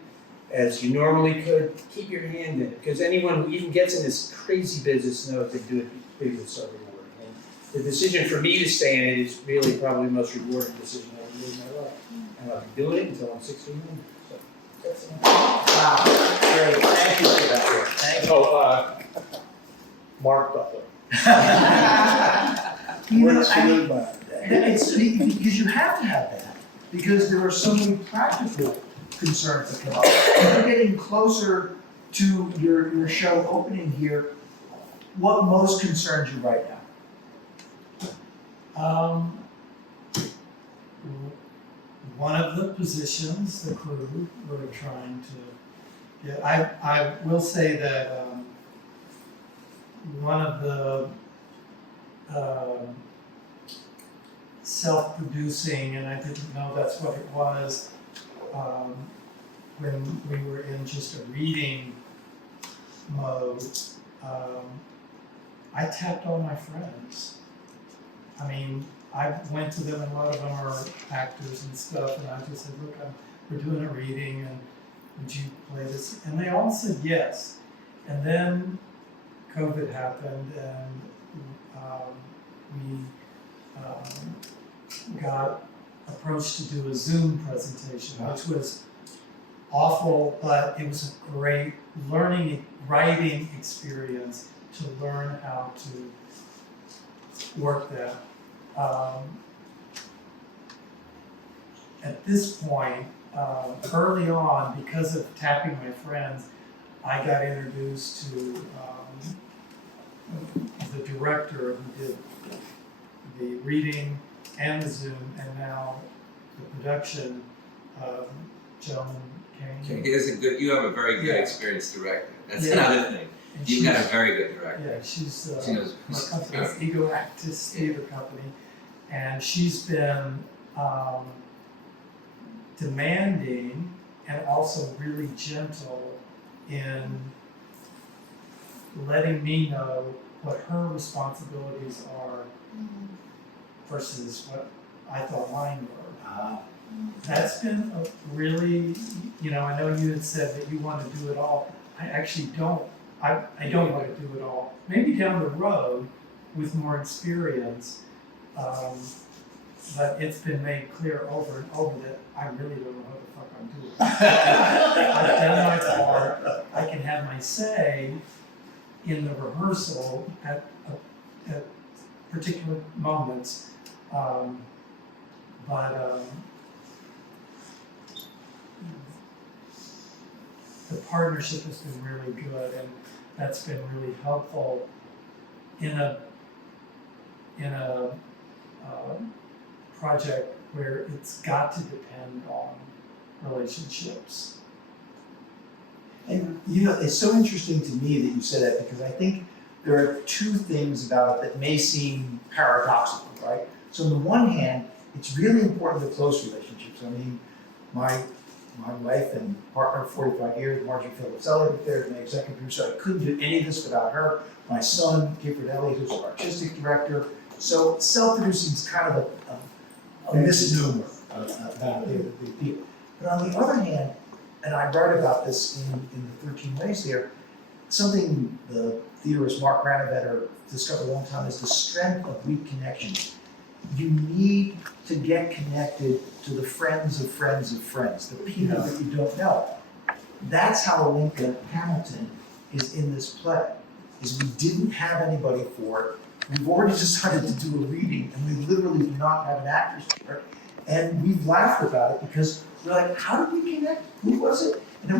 as you normally could, keep your hand in it. Because anyone who even gets in this crazy business knows they do it because it's so rewarding. And the decision for me to stay in it is really probably the most rewarding decision I've ever made in my life. And I'll be doing it until I'm 69. So that's it. Wow. Great. Thank you for that. Thank you. Oh, Mark Butler. You know, I mean, it's because you have to have that, because there are so many practical concerns that come up. We're getting closer to your show opening here. What most concerns you right now? One of the positions, the crew, we're trying to get, I will say that, one of the, self-producing, and I didn't know that's what it was, when we were in just a reading mode, I tapped all my friends. I mean, I went to them, and a lot of them are actors and stuff, and I just said, look, we're doing a reading, and would you play this? And they all said yes. And then COVID happened, and we got approached to do a Zoom presentation, which was awful, but it was a great writing experience to learn how to work that. At this point, early on, because of tapping my friends, I got introduced to the director who did the reading and the Zoom, and now the production, gentleman Kane. You have a very good Yeah. experienced director. That's Yeah. another thing. And You've got a she's- very good director. Yeah, she's, She knows. my company is Ego Actis Theater Company, and she's been demanding and also really gentle in letting me know what her responsibilities are versus what I thought mine were. That's been a really, I know you had said that you want to do it all. I actually don't. I don't want to do it all. Maybe down the road with more experience, but it's been made clear over and over that I really don't know what the fuck I'm doing. I've done my part. I can have my say in the rehearsal at particular moments, but the partnership has been really good, and that's been really helpful in a project where it's got to depend on relationships. And it's so interesting to me that you said that, because I think there are two things about it that may seem paradoxical, right? So on the one hand, it's really important to close relationships. I mean, my wife and partner of 45 years, Margie Phillips-Elliott, there is my executive producer. I couldn't do any of this without her. My son, Gifford Elliott, who's our artistic director. So self-producing is kind of a misnomer about the people. But on the other hand, and I write about this in the 13 Ways there, something the theorist Mark Granovetter discovered a long time is the strength of weak connections. You need to get connected to the friends of friends of friends, the people that you don't know. That's how Olympia Hamilton is in this play, is we didn't have anybody for it. We've already decided to do a reading, and we literally do not have an actress for it. And we've laughed about it because we're like, how did we connect? Who was it? And it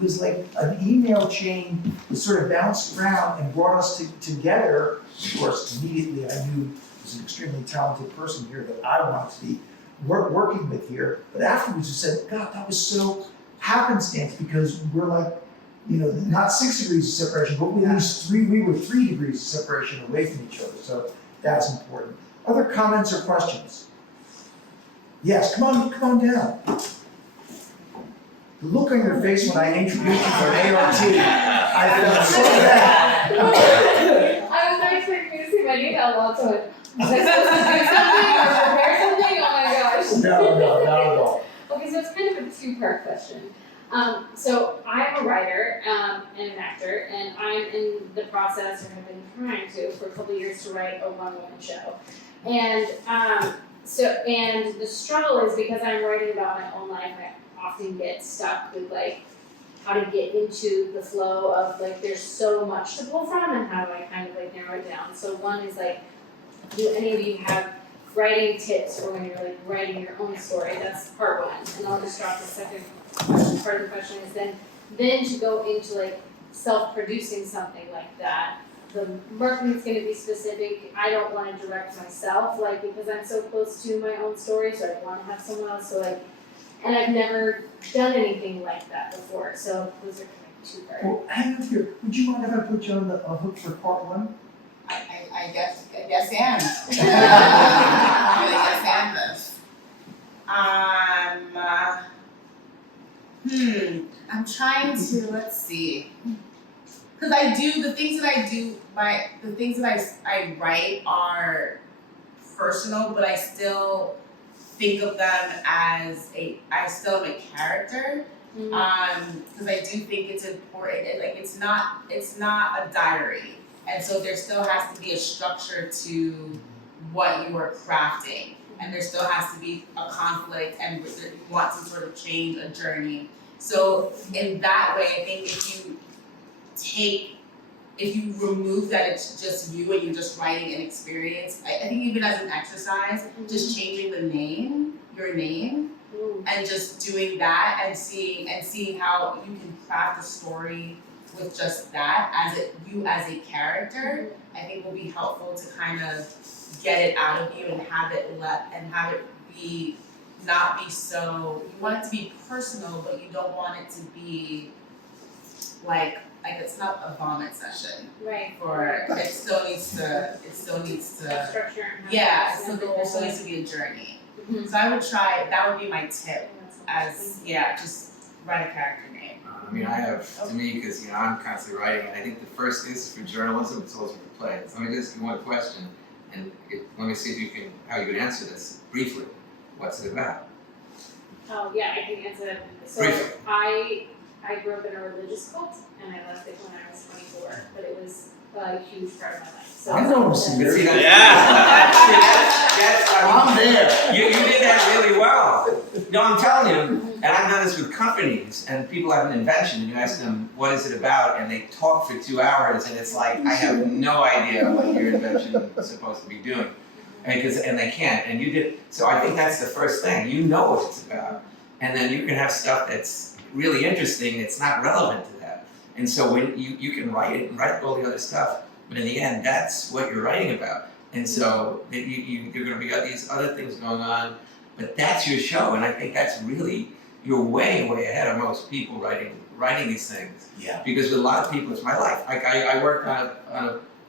was like an email chain that sort of bounced around and brought us together. Of course, immediately I knew there was an extremely talented person here that I wanted to be working with here. But afterwards, we said, God, that was so happenstance, because we're like, not 6 degrees of separation, but we were 3 degrees of separation away from each other. So that's important. Other comments or questions? Yes, come on down. The look on your face when I introduced you for an ART, I felt so bad. I was not expecting you to say my name out loud, so was I supposed to do something or prepare something? Oh my gosh. No, not at all. Okay, so it's kind of a two-part question. So I'm a writer and an actor, and I'm in the process, or have been trying to, for a couple of years, to write a one-woman show. And and the struggle is because I'm writing about my own life, I often get stuck with how to get into the flow of there's so much to pull from, and how do I kind of narrow it down. So one is do any of you have writing tips for when you're writing your own story? That's part one. And I'll just drop the second part of the question is then to go into self-producing something like that. The marketing's going to be specific. I don't want to direct myself, because I'm so close to my own story, so I want to have someone else. So and I've never done anything like that before. So those are kind of two parts. Well, hang on here. Would you mind if I put you on the hook for part one? I guess and. Yes and this. I'm trying to, let's see. Because the things that I write are personal, but I still think of them as I still am a character. Because I do think it's important, it's not a diary. And so there still has to be a structure to what you are crafting. And there still has to be a conflict, and you want some sort of change, a journey. So in that way, I think if you remove that it's just you and you're just writing an experience, I think even as an exercise, just changing your name, and just doing that and seeing how you can craft a story with just that you as a character, I think will be helpful to kind of get it out of you and have it be not be so, you want it to be personal, but you don't want it to be like it's not a vomit session. Right. It still needs to Structure. there still needs to be a journey. Mm-hmm. So I would try, that would be my tip just write a character name. I have, to me, because I'm constantly writing, and I think the first thing is for journalism, it's also for plays. Let me just give one question, and let me see how you can answer this briefly. What's it about? Oh yeah, I can answer that. So Briefly. I grew up in a religious cult, and I left it when I was 24, but it was a huge part of my life. So I know some See, very I'm there. You did that really well. No, I'm telling you, and I've done this with companies, and people have an invention, and you ask them, what is it about? And they talk for 2 hours, and it's like, I have no idea what your invention is supposed to be doing. And they can't, and you did. So I think that's the first thing. You know what it's about. And then you can have stuff that's really interesting, it's not relevant to that. And so when you can write it and write all the other stuff, but in the end, that's what you're writing about. And so you're going to be got these other things going on, but that's your show. And I think that's really, you're way, way ahead of most people writing these things. Yeah. Because with a lot of people, it's my life. Like I work on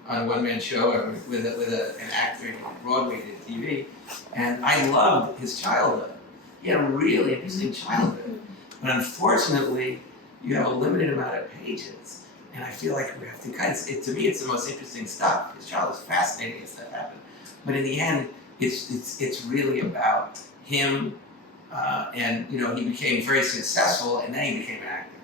a one-man show with an actor in Broadway did TV, and I loved his childhood. He had a really interesting childhood. But unfortunately, you have a limited amount of pages. And I feel like we have to to me, it's the most interesting stuff. His childhood is fascinating as stuff happened. But in the end, it's really about him, and he became very successful, and then he became an actor.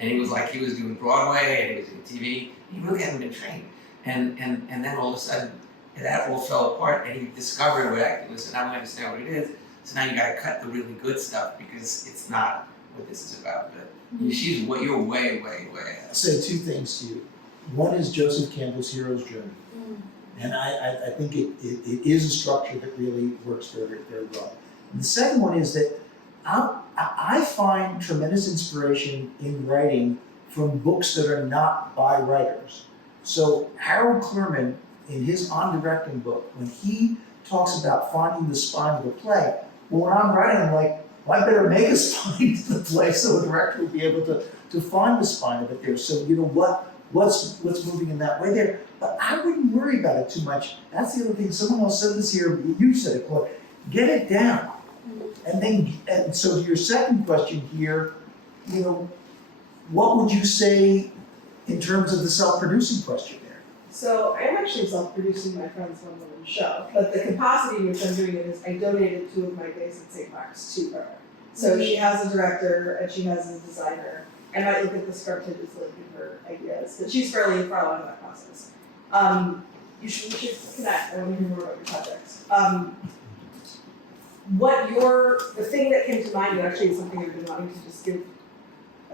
and he was like, he was doing Broadway and he was doing TV. He really hadn't been trained. And then all of a sudden, that all fell apart, and he discovered what acting was, and now we understand what it is. So now you gotta cut the really good stuff because it's not what this is about. But you're way ahead. I'll say two things to you. One is Joseph Campbell's Hero's Journey. And I think it is a structure that really works very, very well. And the second one is that I find tremendous inspiration in writing from books that are not by writers. So Harold Clurman, in his On Directing book, when he talks about finding the spine of the play, well, when I'm writing, I'm like, well, I better make a spine to the play so the director will be able to find the spine of it there. So you know what's moving in that way there. But I wouldn't worry about it too much. That's the other thing. Someone else said this here. You said it, Claude. Get it down. And so to your second question here, you know, what would you say in terms of the self-producing question there? So I am actually self-producing my friend's one-woman show, but the capacity in which I'm doing it is I donated 2 of my days at St. Mark's to her. So she has a director and she has a designer. I might look at the script and just like give her ideas, but she's fairly far along in that process. We should connect. I want to hear more about your projects. The thing that came to mind, actually is something I've been wanting to just give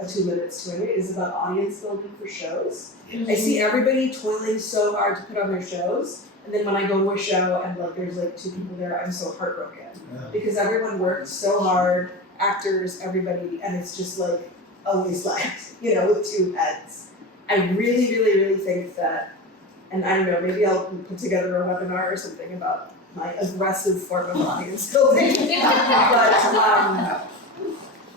2 minutes to it, is about audience building for shows. I see everybody toiling so hard to put on their shows, and then when I go to a show and like there's like 2 people there, I'm so heartbroken. Because everyone worked so hard, actors, everybody, and it's just like always left, you know, with 2 heads. I really think that, and I don't know, maybe I'll put together a webinar or something about my aggressive form of audience building. But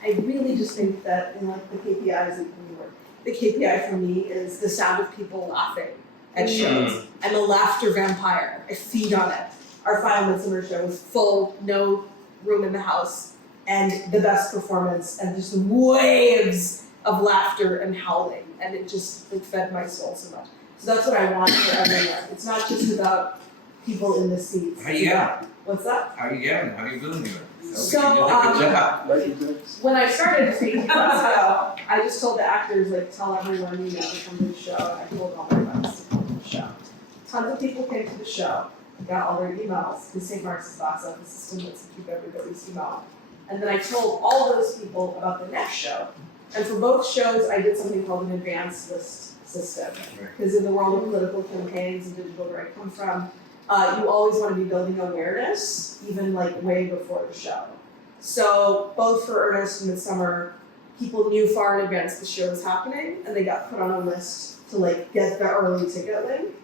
I really just think that in like the KPIs in New York, the KPI for me is the sound of people laughing at shows. I'm a laughter vampire. I feed on it. Our final Midsummer show was full, no room in the house, and the best performance, and just waves of laughter and howling, and it just like fed my soul so much. So that's what I want for everyone. It's not just about people in the seats. How you getting? What's that? How are you getting? How are you doing here? So, When I started 18 months ago, I just told the actors, like, tell everyone you know to come to the show, and I told all my friends to come to the show. Tons of people came to the show, got all their emails, because St. Mark's box office system lets you keep everybody's email. And then I told all those people about the next show. And for both shows, I did something called an advanced list system. Because in the world of political campaigns and digital, where I come from, you always want to be building awareness, even like way before the show. So both for Ernest and Midsummer, people knew far in advance the show was happening, and they got put on a list to like get the early ticket link.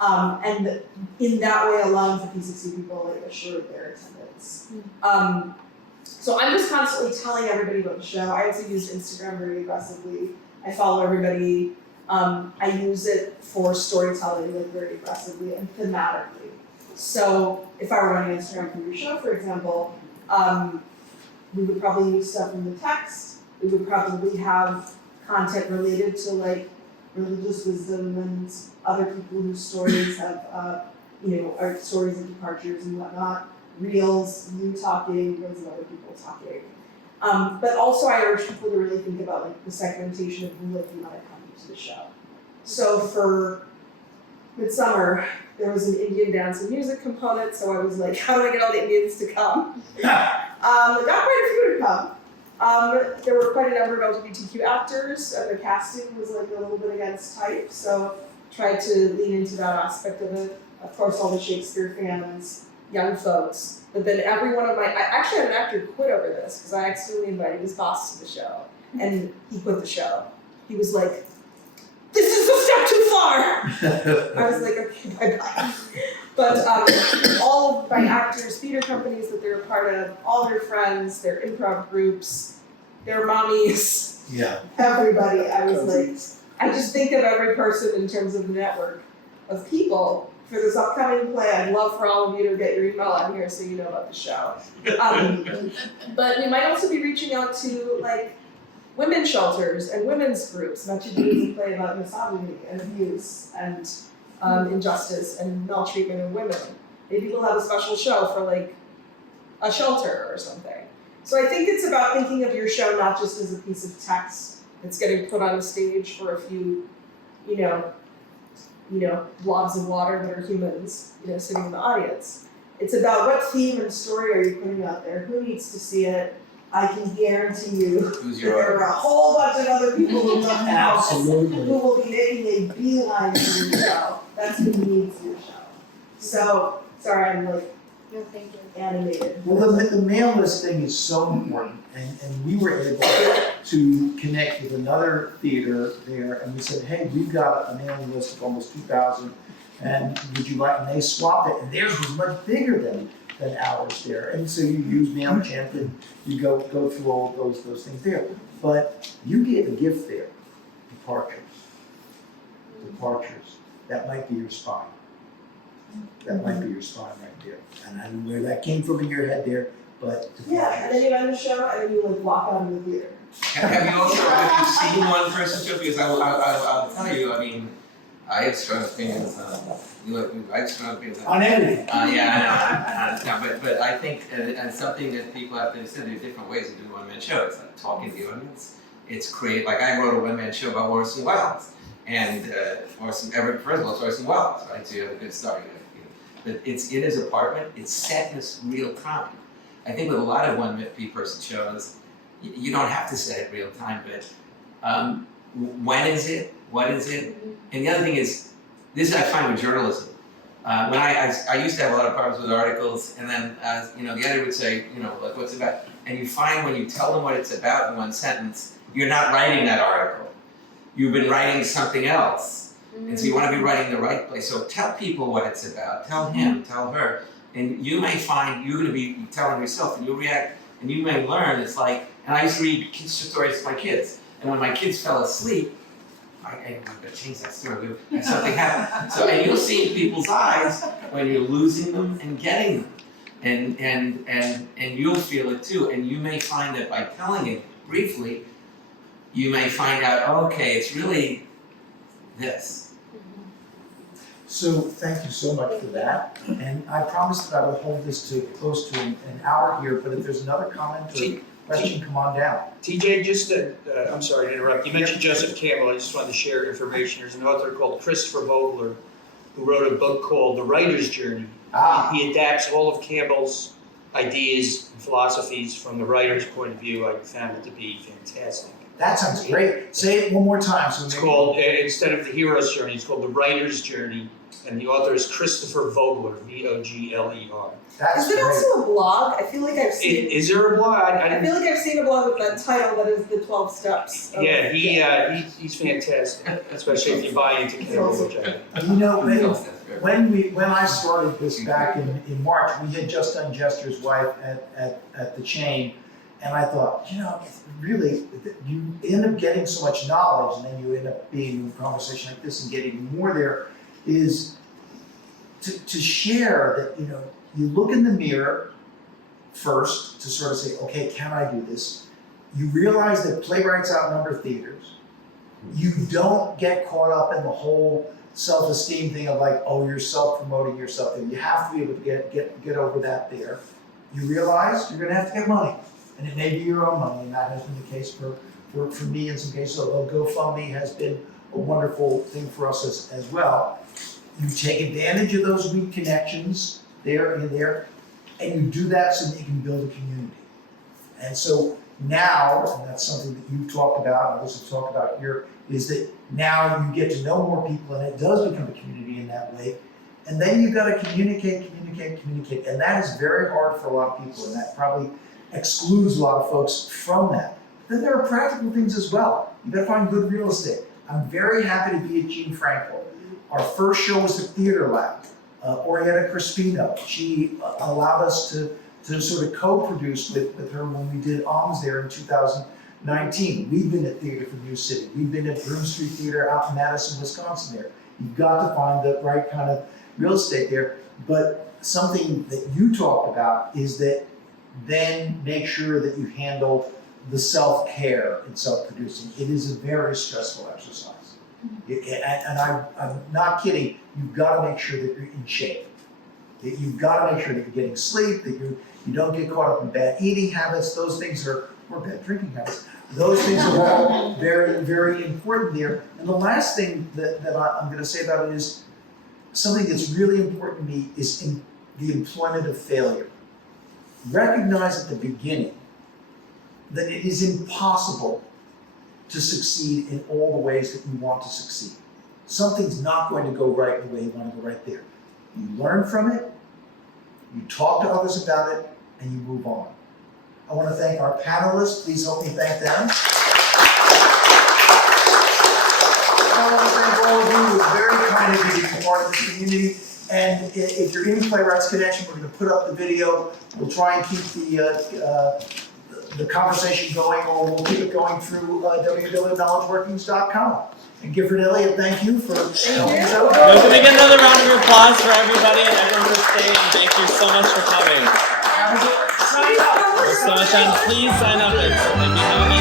And in that way alone, 50, 60 people like assured their attendance. So I'm just constantly telling everybody about the show. I also use Instagram very aggressively. I follow everybody. I use it for storytelling like very aggressively and thematically. So if I were running Instagram for your show, for example, we would probably use stuff in the text. We would probably have content related to like religious wisdom and other people whose stories have, are stories of departures and whatnot. Reels, you talking, reels of other people talking. But also I urge people to really think about like the segmentation of who like you want to come to the show. So for Midsummer, there was an Indian dance and music component, so I was like, how do I get all the Indians to come? Got quite a few to come. There were quite a number of LGBTQ actors, and the casting was like a little bit against type, so tried to lean into that aspect of it. Of course, all the Shakespeare fans, young folks, but then every one of I actually had an actor quit over this because I accidentally invited his boss to the show, and he quit the show. He was like, this is a step too far! I was like, okay, bye-bye. But all of my actors, theater companies that they're a part of, all their friends, their improv groups, their mommies, everybody, I was like, I just think of every person in terms of the network of people. For this upcoming play, I'd love for all of you to get your email out here so you know about the show. But we might also be reaching out to like women's shelters and women's groups. Much Ado is a play about misogyny and abuse and injustice and maltreatment of women. Maybe we'll have a special show for like a shelter or something. So I think it's about thinking of your show not just as a piece of text that's getting put on a stage for a few, blobs of water that are humans, sitting in the audience. It's about what theme and story are you putting out there? Who needs to see it? I can guarantee you Who's that your there are a whole bunch of other people who love the house who Absolutely. will be making a beeline for your show. That's who needs your show. So, sorry, I'm like No, thank you. animated. Well, the mail list thing is so important, and we were able to connect with another theater there, and we said, hey, we've got a mailing list of almost 2,000, and would you like, and they swapped it, and theirs was much bigger than ours there, and so you use MailChimp, and you go through all those things there, but you gave a gift there, departures, that might be your spine. That might be your spine right there. And I don't know where that came from in your head there, but. Yeah, and then you end the show, and then you like walk out of the theater. Have you seen one person show? Because I'll tell you, I mean, I have strong opinions on, I have strong opinions on. On everything. Yeah, I know, but I think, and something that people have to understand, there are different ways of doing a one-man show. It's like talking to the audience. It's create, like I wrote a one-man show about Orson Welles. And Orson Welles, right? So you have a good start. But it's in his apartment, it's set in this real time. I think with a lot of one-person shows, you don't have to set it real time, but when is it? What is it? And the other thing is, this I find with journalism. When I used to have a lot of problems with articles, and then the editor would say, like what's it about? And you find when you tell them what it's about in one sentence, you're not writing that article. You've been writing something else. And so you want to be writing the right place. So tell people what it's about. Tell him, tell her. And you may find you're going to be telling yourself, and you'll react, and you may learn. It's like, and I used to read stories to my kids. And when my kids fell asleep, I'm going to change that story. Something happened. So, and you'll see in people's eyes when you're losing them and getting them. And you'll feel it too. And you may find that by telling it briefly, you may find out, okay, it's really this. So thank you so much for that. And I promised that I would hold this to close to an hour here, but if there's another comment or question, come on down. TJ, just I'm sorry to interrupt. You mentioned Joseph Campbell. I just wanted to share information. There's an author called Christopher Vogler who wrote a book called The Writer's Journey. He adapts all of Campbell's ideas and philosophies from the writer's point of view. I found it to be fantastic. That sounds great. Say it one more time. So It's maybe- called, instead of The Hero's Journey, it's called The Writer's Journey, and the author is Christopher Vogler, Vogler. That's Is there great. also a blog? I feel like I've seen. Is there a blog? I I didn't. feel like I've seen a blog with that title that is the 12 steps. of- Yeah, he's fantastic, especially if you buy into Campbell, which I do. When I started this back in March, we had just done Jester's Wife at the chain, and I thought, it's really, you end up getting so much knowledge, and then you end up being in a conversation like this and getting more there, is to share that, you look in the mirror first to sort of say, okay, can I do this? You realize that playwrights outnumber theaters. You don't get caught up in the whole self-esteem thing of like, oh, you're self-promoting yourself. And you have to be able to get over that there. You realize you're gonna have to get money. And it may be your own money, and that has been the case for me in some cases, although GoFundMe has been a wonderful thing for us as well. You take advantage of those weak connections there and there, and you do that so that you can build a community. And so now, and that's something that you've talked about, and others have talked about here, is that now you get to know more people, and it does become a community in that way. And then you've got to communicate, and that is very hard for a lot of people, and that probably excludes a lot of folks from that. Then there are practical things as well. You've got to find good real estate. I'm very happy to be at Gene Frankel. Our first show was at Theater Lab. Orietta Crispino, she allowed us to sort of co-produce with her when we did Alms there in 2019. We've been at Theater for New City. We've been at Broome Street Theater out in Madison, Wisconsin there. You've got to find the right kind of real estate there. But something that you talked about is that then make sure that you handle the self-care in self-producing. It is a very stressful exercise. And I'm not kidding, you've got to make sure that you're in shape. that you've got to make sure that you're getting sleep, that you don't get caught up in bad eating habits. Those things or bad drinking habits. Those things are all very, very important there. And the last thing that I'm going to say about it is something that's really important to me is in the employment of failure. Recognize at the beginning that it is impossible to succeed in all the ways that you want to succeed. Something's not going to go right the way you want to go right there. You learn from it, you talk to others about it, and you move on. I want to thank our panelists. Please help me thank them. I want to thank all of you. It's very kind of you to be part of this community. And if you're in Playwrights Connection, we're going to put up the video. We'll try and keep the conversation going, or we'll keep it going through www.knowledgeworkings.com. And Gifford Elliott, thank you for helping us out. Can we get another round of applause for everybody and everyone who's staying? Thank you so much for coming. Please There's so much on. Please sign up. If you haven't